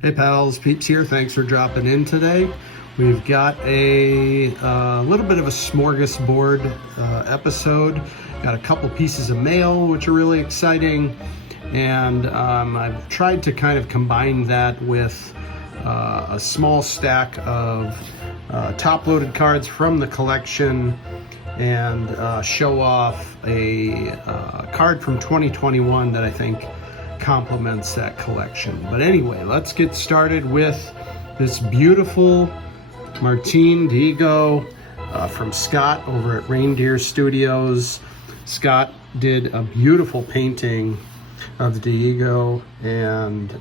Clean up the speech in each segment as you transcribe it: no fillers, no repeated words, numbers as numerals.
Hey pals, Peeps here. Thanks for dropping in today. We've got a little bit of a smorgasbord episode. Got a couple pieces of mail, which are really exciting. And I've tried to kind of combine that with a small stack of top-loaded cards from the collection and show off a card from 2021 that I think complements that collection. But anyway, let's get started with this beautiful Dihigo from Skaght over at Reindeer Studios. Skaght did a beautiful painting of Dihigo and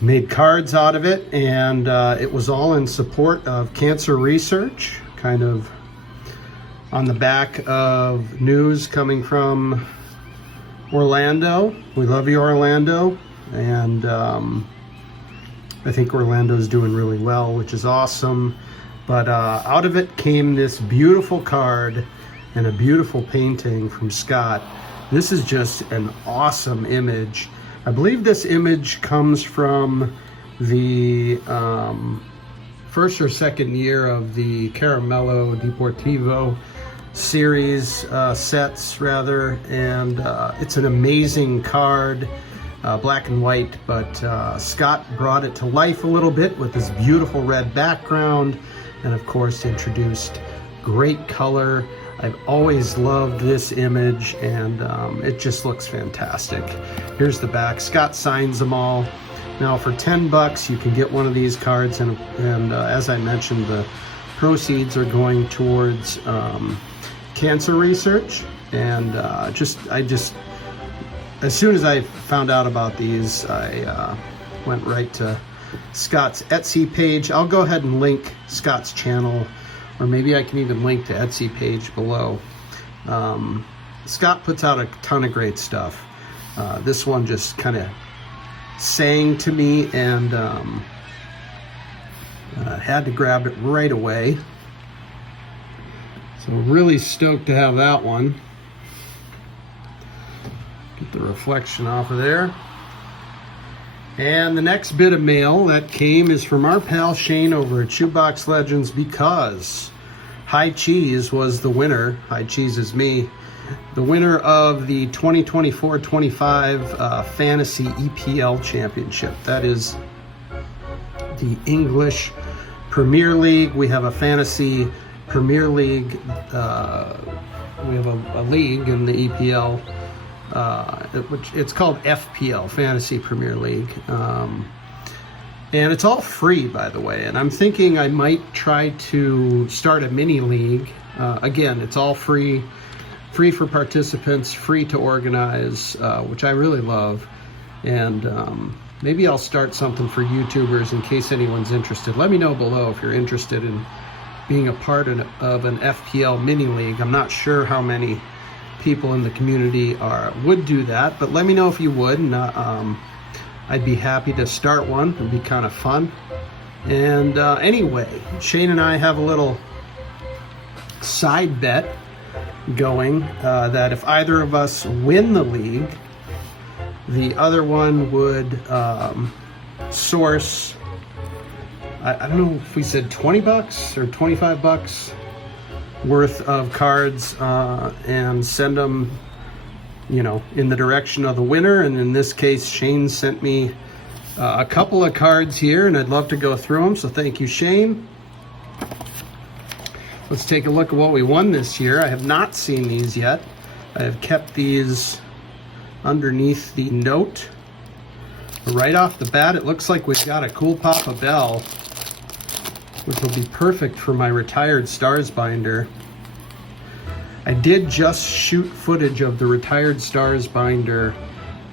made cards out of it, and it was all in support of cancer research, kind of on the back of news coming from Orlando. We love you, Orlando, and I think Orlando's doing really well, which is awesome. But out of it came this beautiful card and a beautiful painting from Skaght. This is just an awesome image. I believe this image comes from the first or second year of the Caramello Deportivo series sets rather, and it's an amazing card, black and white, but Skaght brought it to life a little bit with this beautiful red background, and of course introduced great color. I've always loved this image, and it just looks fantastic. Here's the back. Skaght signs them all. Now for 10 bucks you can get one of these cards, and as I mentioned, the proceeds are going towards cancer research. And I just as soon as I found out about these, I went right to Skaught's Etsy page. I'll go ahead and link Skaught's channel, or maybe I can even link the Etsy page below. Skaght puts out a ton of great stuff. This one just kind of sang to me, and had to grab it right away. So really stoked to have that one. Get the reflection off of there. And the next bit of mail that came is from our pal Shane over at Shoebox Legends, because High Cheese was the winner. High Cheese is me. The winner of the 2024-25 Fantasy EPL Championship. That is the English Premier League. We have a Fantasy Premier League. We have a league in the EPL, which it's called FPL, Fantasy Premier League. And it's all free, by the way. And I'm thinking I might try to start a mini league. Again, it's all free for participants, free to organize, which I really love. And maybe I'll start something for YouTubers in case anyone's interested. Let me know below if you're interested in being a part of an FPL mini league. I'm not sure how many people in the community would do that, but let me know if you would, and I'd be happy to start one. It'd be kind of fun. And anyway, Shane and I have a little side bet going that if either of us win the league, the other one would source, I don't know if we said 20 bucks or 25 bucks worth of cards, and send them, in the direction of the winner. And in this case, Shane sent me a couple of cards here, and I'd love to go through them. So thank you, Shane. Let's take a look at what we won this year. I have not seen these yet. I have kept these underneath the note. Right off the bat, it looks like we've got a cool Papa Bell, which will be perfect for my Retired Stars binder. I did just shoot footage of the Retired Stars binder,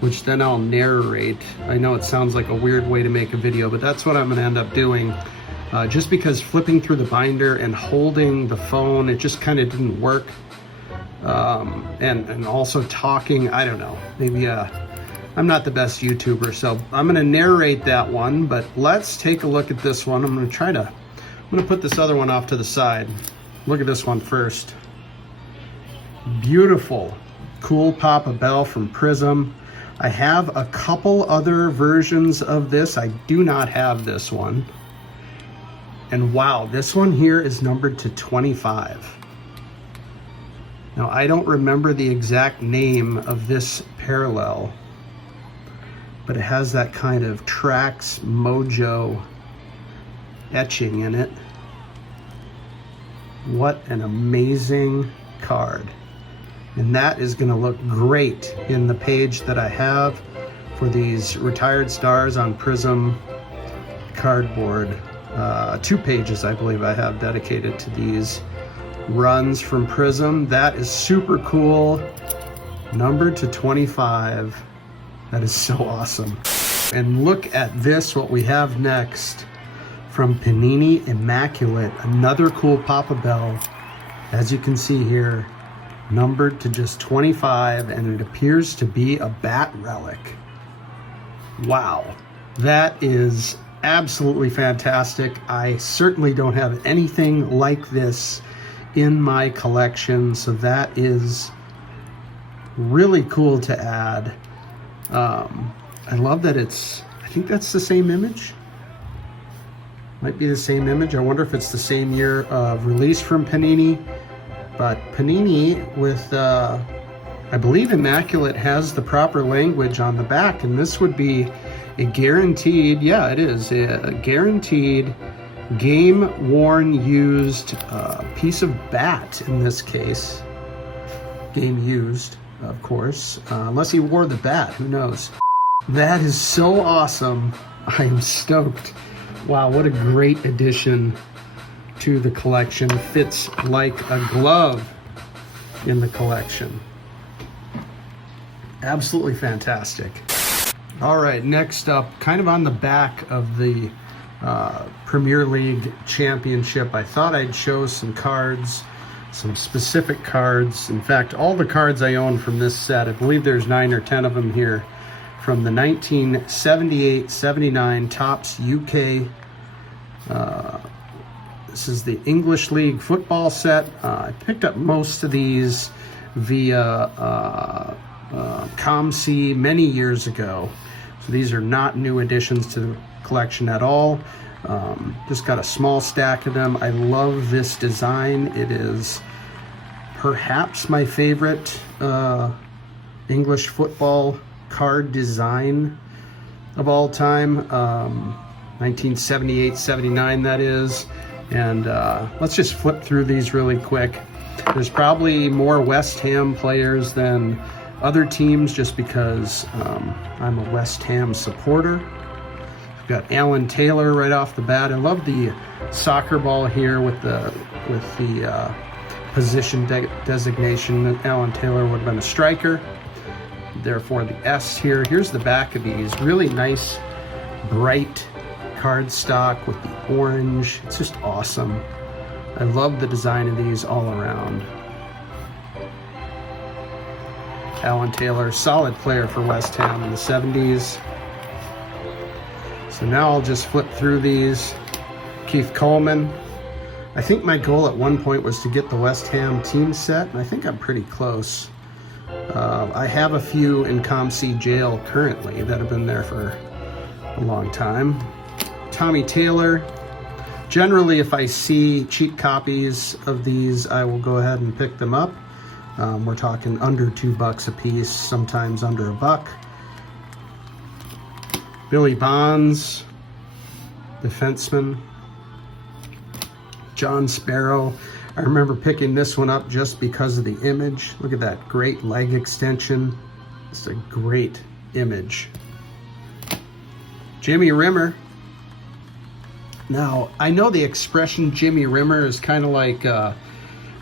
which then I'll narrate. I know it sounds like a weird way to make a video, but that's what I'm gonna end up doing. Just because flipping through the binder and holding the phone, it just kind of didn't work. And also talking, I don't know, maybe I'm not the best YouTuber, so I'm gonna narrate that one, but let's take a look at this one. I'm gonna put this other one off to the side. Look at this one first. Beautiful, cool Papa Bell from Prism. I have a couple other versions of this. I do not have this one. And wow, this one here is numbered to 25. Now, I don't remember the exact name of this parallel, but it has that kind of Trax Mojo etching in it. What an amazing card. And that is going to look great in the page that I have for these retired stars on Prism cardboard. 2 pages, I believe, I have dedicated to these runs from Prism. That is super cool. Numbered to 25. That is so awesome. And look at this, what we have next from Panini Immaculate. Another cool Papa Bell. As you can see here, numbered to just 25, and it appears to be a bat relic. Wow, that is absolutely fantastic. I certainly don't have anything like this in my collection, so that is really cool to add. I love that I think that's the same image. Might be the same image. I wonder if it's the same year of release from Panini. But Panini with, I believe Immaculate has the proper language on the back, and this would be a guaranteed, yeah, it is, a guaranteed game-worn used piece of bat in this case. Game used, of course, unless he wore the bat, who knows. That is so awesome. I am stoked. Wow, what a great addition to the collection. Fits like a glove in the collection. Absolutely fantastic. All right, next up, kind of on the back of the Premier League Championship, I thought I'd show some cards, some specific cards. In fact, all the cards I own from this set, I believe there's 9 or 10 of them here, from the 1978-79 Topps UK. This is the English League football set. I picked up most of these via ComC many years ago. So these are not new additions to the collection at all. Just got a small stack of them. I love this design. It is perhaps my favorite English football card design of all time. 1978-79 that is. And let's just flip through these really quick. There's probably more West Ham players than other teams just because I'm a West Ham supporter. We've got Alan Taylor right off the bat. I love the soccer ball here with the position designation. Alan Taylor would have been a striker. Therefore the S here. Here's the back of these. Really nice, bright cardstock with the orange. It's just awesome. I love the design of these all around. Alan Taylor, solid player for West Ham in the 70s. So now I'll just flip through these. Keith Coleman. I think my goal at one point was to get the West Ham team set, and I think I'm pretty close. I have a few in ComC jail currently that have been there for a long time. Tommy Taylor. Generally, if I see cheap copies of these, I will go ahead and pick them up. We're talking under $2 a piece, sometimes under $1. Billy Bonds, defenseman. John Sparrow. I remember picking this one up just because of the image. Look at that great leg extension. It's a great image. Jimmy Rimmer. Now, I know the expression Jimmy Rimmer is kind of like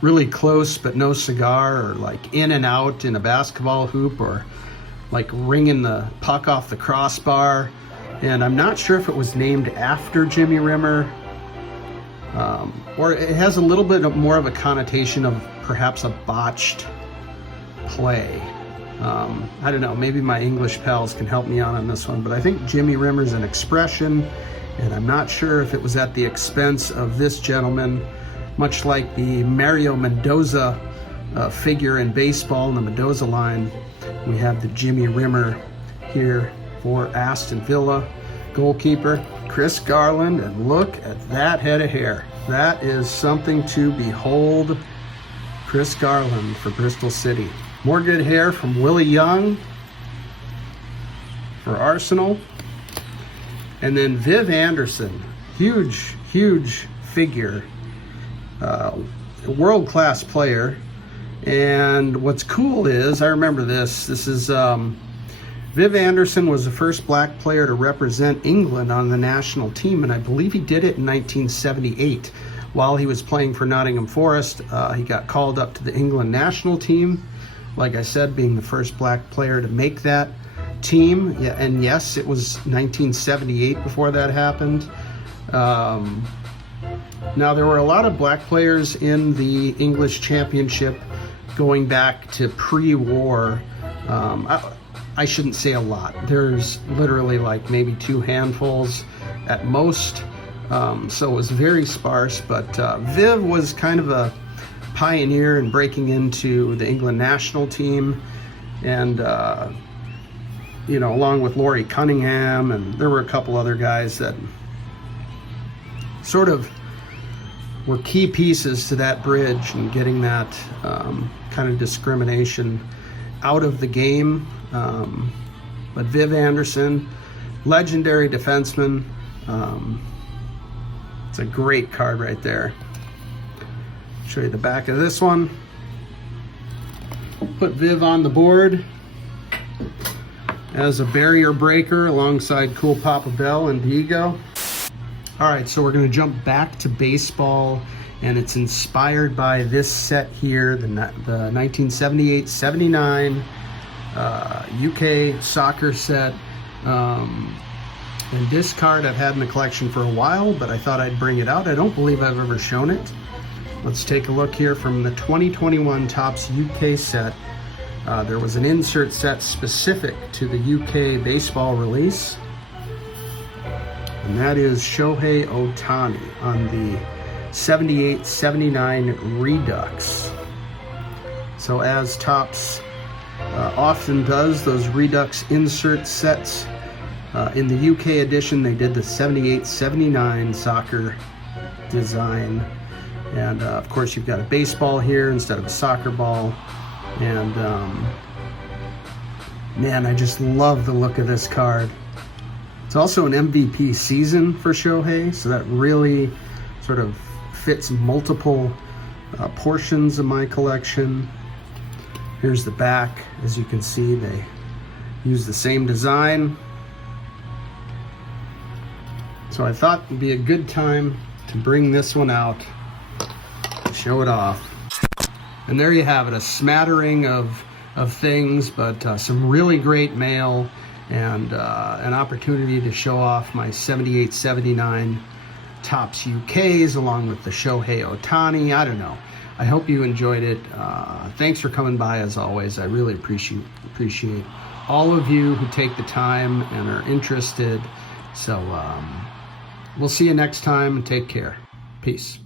really close but no cigar, or like in and out in a basketball hoop, or like ringing the puck off the crossbar. And I'm not sure if it was named after Jimmy Rimmer, or it has a little bit more of a connotation of perhaps a botched play. I don't know, maybe my English pals can help me out on this one, but I think Jimmy Rimmer's an expression, and I'm not sure if it was at the expense of this gentleman, much like the Mario Mendoza figure in baseball in the Mendoza line. We have the Jimmy Rimmer here for Aston Villa. Goalkeeper Chris Garland, and look at that head of hair. That is something to behold. Chris Garland for Bristol City. More good hair from Willie Young for Arsenal. And then Viv Anderson, huge figure, world-class player. And what's cool is, I remember this is Viv Anderson was the first black player to represent England on the national team, and I believe he did it in 1978. While he was playing for Nottingham Forest, he got called up to the England national team. Like I said, being the first black player to make that team. Yeah, and yes, it was 1978 before that happened. Now, there were a lot of black players in the English Championship going back to pre-war. I shouldn't say a lot. There's literally like maybe 2 handfuls at most. So it was very sparse, but Viv was kind of a pioneer in breaking into the England national team, and along with Laurie Cunningham, and there were a couple other guys that sort of were key pieces to that bridge and getting that kind of discrimination out of the game. But Viv Anderson, legendary defenseman. It's a great card right there. Show you the back of this one. Put Viv on the board as a barrier breaker alongside Cool Papa Bell and Dihigo. All right, so we're going to jump back to baseball, and it's inspired by this set here, the 1978-79 UK soccer set. And this card I've had in the collection for a while, but I thought I'd bring it out. I don't believe I've ever shown it. Let's take a look here from the 2021 Topps UK set. There was an insert set specific to the UK baseball release, and that is Shohei Ohtani on the 78-79 Redux. So as Topps often does, those Redux insert sets, in the UK edition they did the 78-79 soccer design. And of course you've got a baseball here instead of a soccer ball. And man, I just love the look of this card. It's also an MVP season for Shohei, so that really sort of fits multiple portions of my collection. Here's the back. As you can see, they use the same design. So I thought it'd be a good time to bring this one out, show it off. And there you have it, a smattering of things, but some really great mail, and an opportunity to show off my 78-79 Topps UKs along with the Shohei Ohtani. I don't know. I hope you enjoyed it. Thanks for coming by as always. I really appreciate all of you who take the time and are interested. So we'll see you next time, and take care. Peace.